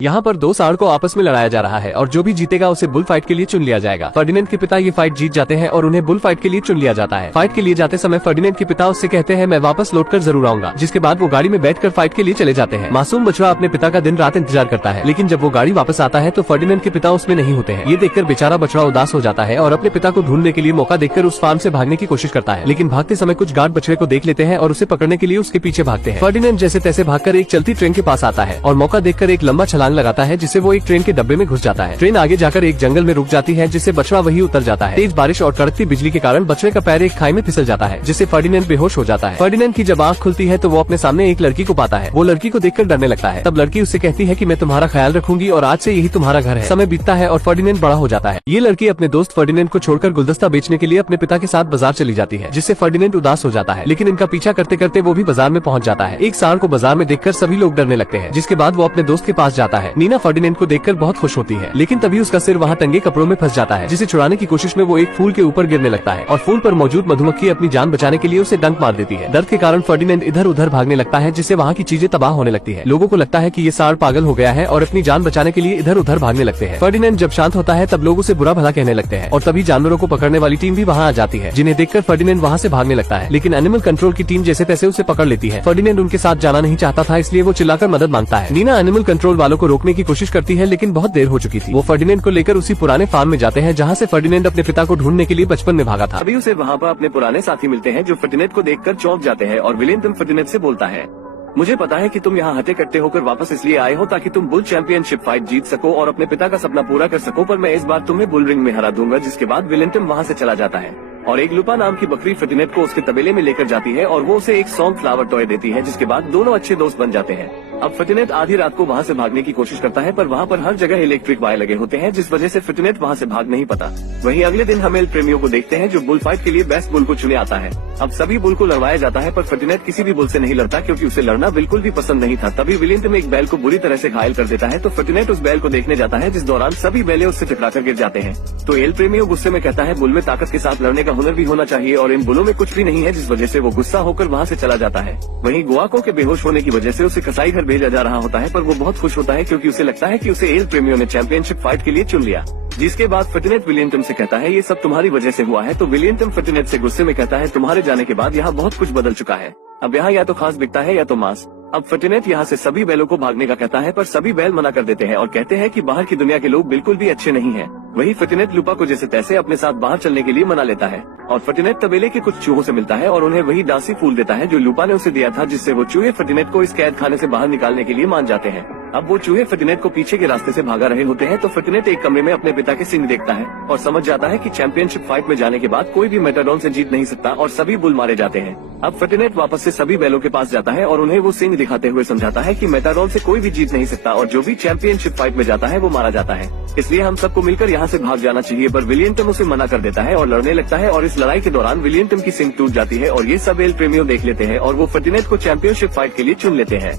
यहाँ पर दो सांड को आपस में लड़ाया जा रहा है और जो भी जीतेगा उसे बुल फाइट के लिए चुन लिया जाएगा। फर्डिनेंड के पिता ये फाइट जीत जाते हैं और उन्हें बुल फाइट के लिए चुन लिया जाता है। फाइट के लिए जाते समय फर्डिनेंड के पिता उससे कहते हैं मैं वापस लौटकर जरूर आऊंगा, जिसके बाद वो गाड़ी में बैठकर फाइट के लिए चले जाते हैं। मासूम बछड़ा अपने पिता का दिन रात इंतजार करता है, लेकिन जब वो गाड़ी वापस आता है तो फर्डिनेंड के पिता उसमें नहीं होते हैं। ये देखकर बेचारा बछड़ा उदास हो जाता है और अपने पिता को ढूंढने के लिए मौका देखकर उस फार्म से भागने की कोशिश करता है, लेकिन भागते समय कुछ गार्ड बछड़े को देख लेते हैं और उसे पकड़ने के लिए उसके पीछे भागते हैं। फर्डिनेंड जैसे तैसे भागकर एक चलती ट्रेन के पास आता है और मौका देखकर एक लंबा छलांग लगाता है, जिससे वो एक ट्रेन के डब्बे में घुस जाता है। ट्रेन आगे जाकर एक जंगल में रुक जाती है, जिससे बछड़ा वही उतर जाता है। तेज बारिश और कड़कती बिजली के कारण बछड़े का पैर एक खाई में फिसल जाता है, जिससे फर्डिनेंड बेहोश हो जाता है। फर्डिनेंड की जब आँख खुलती है तो वो अपने सामने एक लड़की को पाता है। वो लड़की को देखकर डरने लगता है। तब लड़की उससे कहती है कि मैं तुम्हारा ख्याल रखूंगी और आज से यही तुम्हारा घर है। समय बीतता है और फर्डिनेंड बड़ा हो जाता है। ये लड़की अपने दोस्त फर्डिनेंड को छोड़कर गुलदस्ता बेचने के लिए अपने पिता के साथ बाजार चली जाती है, जिससे फर्डिनेंड उदास हो जाता है, लेकिन इनका पीछा करते करते वो भी बाजार में पहुंच जाता है। एक सांड को बाजार में देखकर सभी लोग डरने लगते हैं, जिसके बाद वो अपने दोस्त के पास जाता है। नीना फर्डिनेंड को देखकर बहुत खुश होती है, लेकिन तभी उसका सिर वहाँ टंगे कपड़ों में फंस जाता है, जिसे छुड़ाने की कोशिश में वो एक फूल के ऊपर गिरने लगता है और फूल पर मौजूद मधुमक्खी अपनी जान बचाने के लिए उसे डंक मार देती है। दर्द के कारण फर्डिनेंड इधर उधर भागने लगता है, जिससे वहाँ की चीजें तबाह होने लगती है। लोगों को लगता है कि ये सांड पागल हो गया है और अपनी जान बचाने के लिए इधर उधर भागने लगते हैं। फर्डिनेंड जब शांत होता है तब लोग उसे बुरा भला कहने लगते हैं और तभी जानवरों को पकड़ने वाली टीम भी वहाँ आ जाती है, जिन्हें देखकर फर्डिनेंड वहाँ से भागने लगता है, लेकिन एनिमल कंट्रोल की टीम जैसे तैसे उसे पकड़ लेती है। फर्डिनेंड उनके साथ जाना नहीं चाहता था, इसलिए वो चिल्लाकर मदद मांगता है। नीना एनिमल कंट्रोल वालों को रोकने की कोशिश करती है, लेकिन बहुत देर हो चुकी थी। वो फर्डिनेंड को लेकर उसी पुराने फार्म में जाते हैं जहाँ से फर्डिनेंड अपने पिता को ढूंढने के लिए बचपन में भागा था। अभी उसे वहाँ पर अपने पुराने साथी मिलते हैं जो फर्डिनेंड को देखकर चौंक जाते हैं और विलियम फर्डिनेंड से बोलता है, मुझे पता है कि तुम यहाँ हटे कट्टे होकर वापस इसलिए आए हो ताकि तुम बुल चैंपियनशिप फाइट जीत सको और अपने पिता का सपना पूरा कर सको, पर मैं इस बार तुम्हें बुल रिंग में हरा दूंगा। जिसके बाद विलियम वहाँ से चला जाता है और एक लुपा नाम की बकरी फर्डिनेंड को उसके तबेले में लेकर जाती है और वो उसे एक सॉन्ग फ्लावर टॉय देती है, जिसके बाद दोनों अच्छे दोस्त बन जाते हैं। अब फर्डिनेंड आधी रात को वहाँ से भागने की कोशिश करता है, पर वहाँ पर हर जगह इलेक्ट्रिक वायर लगे होते हैं, जिस वजह से फर्डिनेंड वहाँ से भाग नहीं पाता। वहीं अगले दिन हम एल प्रेमियों को देखते हैं जो बुल फाइट के लिए बेस्ट बुल को चुने आता है। अब सभी बुल को लड़वाया जाता है, पर फर्डिनेंड किसी भी बुल से नहीं लड़ता क्योंकि उसे लड़ना बिल्कुल भी पसंद नहीं था। तभी विलियम एक बैल को बुरी तरह से घायल कर देता है, तो फर्डिनेंड उस बैल को देखने जाता है, जिस दौरान सभी बैले उससे टकराकर गिर जाते हैं। तो एल प्रेमियों गुस्से में कहता है बुल में ताकत के साथ लड़ने का हुनर भी होना चाहिए और इन बुलों में कुछ भी नहीं है, जिस वजह से वो गुस्सा होकर वहाँ से चला जाता है। वहीं गुआको के बेहोश होने की वजह से उसे कसाई घर भेजा जा रहा होता है, पर वो बहुत खुश होता है क्योंकि उसे लगता है कि उसे एल प्रेमियों ने चैंपियनशिप फाइट के लिए चुन लिया। जिसके बाद फर्डिनेंड विलियम से कहता है ये सब तुम्हारी वजह से हुआ है, तो विलियम फर्डिनेंड से गुस्से में कहता है तुम्हारे जाने के बाद यहाँ बहुत कुछ बदल चुका है। अब यहाँ या तो खास बिकता है या तो मांस। अब फर्डिनेंड यहाँ से सभी बैलों को भागने का कहता है, पर सभी बैल मना कर देते हैं और कहते हैं कि बाहर की दुनिया के लोग बिल्कुल भी अच्छे नहीं हैं। वही फर्डिनेंड लुपा को जैसे तैसे अपने साथ बाहर चलने के लिए मना लेता है और फर्डिनेंड तबेले के कुछ चूहों से मिलता है और उन्हें वही डांसी फूल देता है जो लुपा ने उसे दिया था, जिससे वो चूहे फर्डिनेंड को इस कैद खाने से बाहर निकालने के लिए मान जाते हैं। अब वो चूहे फर्डिनेंड को पीछे के रास्ते से भागा रहे होते हैं, तो फर्डिनेंड एक कमरे में अपने पिता के सिंग देखता है और समझ जाता है कि चैंपियनशिप फाइट में जाने के बाद कोई भी मेटाडॉन से जीत नहीं सकता और सभी बुल मारे जाते हैं। अब फर्डिनेंड वापस से सभी बैलों के पास जाता है और उन्हें वो सिंग दिखाते हुए समझाता है कि मेटाडॉन से कोई भी जीत नहीं सकता और जो भी चैंपियनशिप फाइट में जाता है वो मारा जाता है, इसलिए हम सबको मिलकर यहाँ से भाग जाना चाहिए। पर विलियम उसे मना कर देता है और लड़ने लगता है और इस लड़ाई के दौरान विलियम की सिंग टूट जाती है और ये सब एल प्रेमियों देख लेते हैं और वो फर्डिनेंड को चैंपियनशिप फाइट के लिए चुन लेते हैं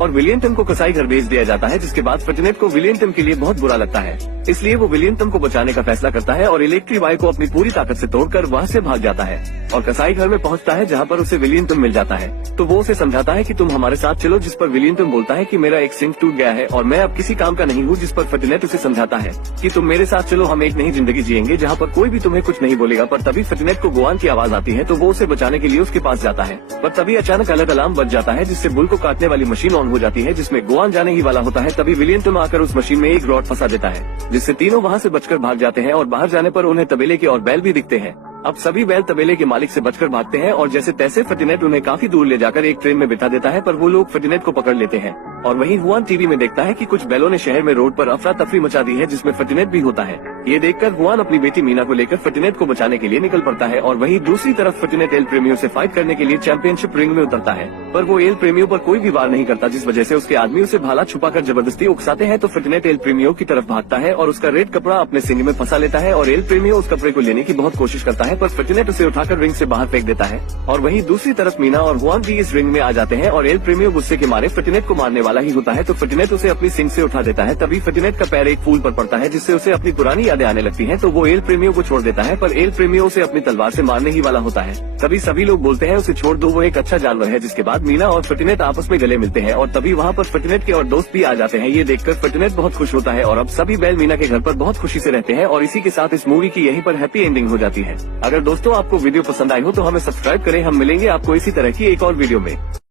और विलियम को कसाई घर भेज दिया जाता है। जिसके बाद फर्डिनेंड को विलियम के लिए बहुत बुरा लगता है, इसलिए वो विलियम को बचाने का फैसला करता है और इलेक्ट्रिक वायर को अपनी पूरी ताकत से तोड़कर वहाँ से भाग जाता है और कसाई घर में पहुँचता है, जहाँ पर उसे विलियम मिल जाता है। तो वो उसे समझाता है कि तुम हमारे साथ चलो, जिस पर विलियम बोलता है कि मेरा एक सिंग टूट गया है और मैं अब किसी काम का नहीं हूँ, जिस पर फर्डिनेंड उसे समझाता है कि तुम मेरे साथ चलो, हम एक नई जिंदगी जिएंगे जहाँ पर कोई भी तुम्हें कुछ नहीं बोलेगा। पर तभी फर्डिनेंड को गुआन की आवाज आती है, तो वो उसे बचाने के लिए उसके पास जाता है, पर तभी अचानक अलग अलार्म बज जाता है, जिससे बुल को काटने वाली मशीन ऑन हो जाती है, जिसमें गुआन जाने ही वाला होता है। तभी विलियम आकर उस मशीन में एक रॉड फंसा देता है, जिससे तीनों वहाँ से बचकर भाग जाते हैं और बाहर जाने पर उन्हें तबेले के और बैल भी दिखते हैं। अब सभी बैल तबेले के मालिक से बचकर भागते हैं और जैसे तैसे फर्डिनेंड उन्हें काफी दूर ले जाकर एक ट्रेन में बिठा देता है, पर वो लोग फर्डिनेंड को पकड़ लेते हैं और वहीं हुआन टीवी में देखता है कि कुछ बैलों ने शहर में रोड पर अफरा तफरी मचा दी है, जिसमें फर्डिनेंड भी होता है। ये देखकर हुआन अपनी बेटी मीना को लेकर फर्डिनेंड को बचाने के लिए निकल पड़ता है और वहीं दूसरी तरफ फर्डिनेंड एल प्रेमियों से फाइट करने के लिए चैंपियनशिप रिंग में उतरता है, पर वो एल प्रेमियों पर कोई भी वार नहीं करता, जिस वजह से उसके आदमी उसे भाला छुपाकर जबरदस्ती उकसाते हैं। तो फर्डिनेंड एल प्रेमियों की तरफ भागता है और उसका रेड कपड़ा अपने सिंग में फंसा लेता है और एल प्रेमियों उस कपड़े को लेने की बहुत कोशिश करता है, पर फर्डिनेंड उसे उठाकर रिंग से बाहर फेंक देता है और वहीं दूसरी तरफ मीना और हुआन भी इस रिंग में आ जाते हैं और एल प्रेमियों गुस्से के मारे फर्डिनेंड को मारने वाला ही होता है तो फर्टिनेट उसे अपनी सिंक से उठा देता है। तभी फर्टिनेट का पैर एक फूल पर पड़ता है जिससे उसे अपनी पुरानी यादें आने लगती हैं। तो वो एल प्रेमियों को छोड़ देता है, पर एल प्रेमियों उसे अपनी तलवार से मारने ही वाला होता है। तभी सभी लोग बोलते हैं उसे छोड़ दो, वो एक अच्छा जानवर है। जिसके बाद मीना और फर्टिनेट आपस में गले मिलते हैं और तभी वहाँ पर फर्टिनेट के और दोस्त भी आ जाते हैं। ये देखकर फर्टिनेट बहुत खुश होता है और अब सभी बैल मीना के घर पर बहुत खुशी से रहते हैं और इसी के साथ इस मूवी की यहीं पर हैप्पी एंडिंग हो जाती है। अगर दोस्तों आपको वीडियो पसंद आई हो तो हमें सब्सक्राइब करें। हम मिलेंगे आपको इसी तरह की एक और वीडियो में।